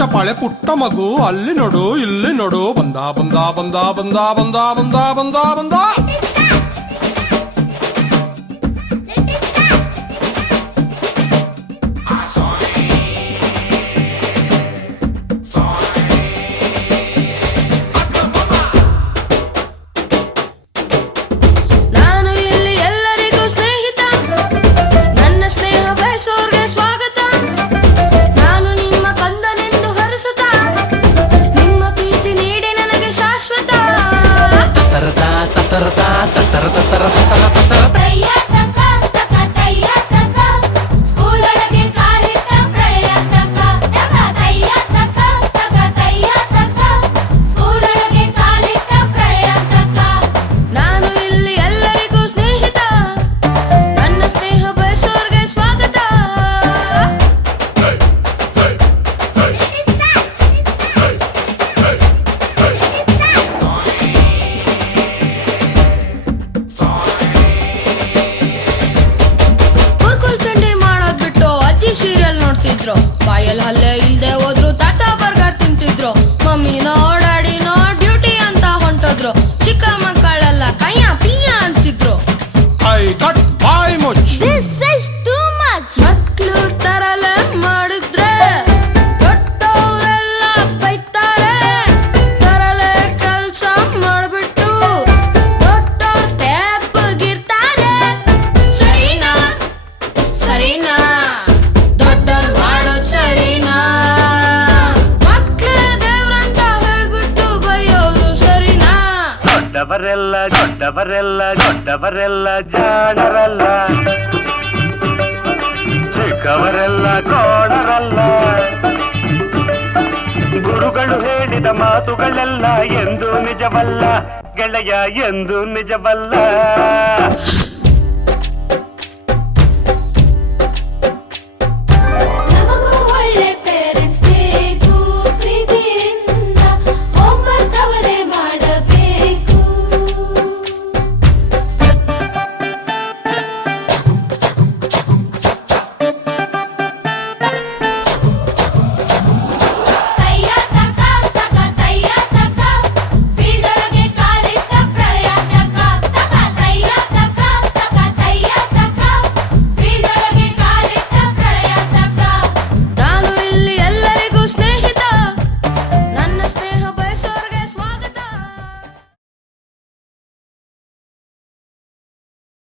ಚಪಾಳೆ ಪುಟ್ಟ ಮಗು ಅಲ್ಲಿ ನೋಡು ಇಲ್ಲಿ ನೋಡು ಬಂದ ಬಂದ ಬಂದ ಬಂದ ಬಂದ ಬಂದ ಬಂದ ಬಂದ ಬಾಯಲ್ಲಿ ಹಲ್ಲೆ ಇಲ್ದೆ ಹೋದ್ರು ತಾತ ಬರ್ಗರ್ ತಿಂತಿದ್ರು mummy no daddy no duty ಅಂತ ಹೊಂಟೋದ್ರು ಚಿಕ್ಕ ಮಕ್ಕಳೆಲ್ಲ ಕಯ್ಯ ಪಿಯ್ಯ ಅಂತಿದ್ರು ಐ ಗಟ್ ಬಾಯ್ ಮುಚ್ ದಿಸ್ ಇಸ್ ಟೂ ಮಚ್ ಮಕ್ಳು ತರಲೆ ಮಾಡಿದ್ರೆ ದೊಡ್ಡವರೆಲ್ಲ ಬೈತಾರೆ ತರಲೆ ಕೆಲ್ಸ ಮಾಡ್ಬಿಟ್ಟು ದೊಡ್ಡವ್ರ ತೆಪ್ಪಗಿರ್ತಾರೆ ಸರಿನಾ ಸರಿನಾ ದೊಡ್ಡವರೆಲ್ಲ ಜಾಣರಲ್ಲ ಚಿಕ್ಕವರೆಲ್ಲ ಕೋಣರಲ್ಲ ಗುರುಗಳು ಹೇಳಿದ ಮಾತುಗಳೆಲ್ಲ ಎಂದು ನಿಜವಲ್ಲ ಗೆಳೆಯ ಎಂದು ನಿಜವಲ್ಲ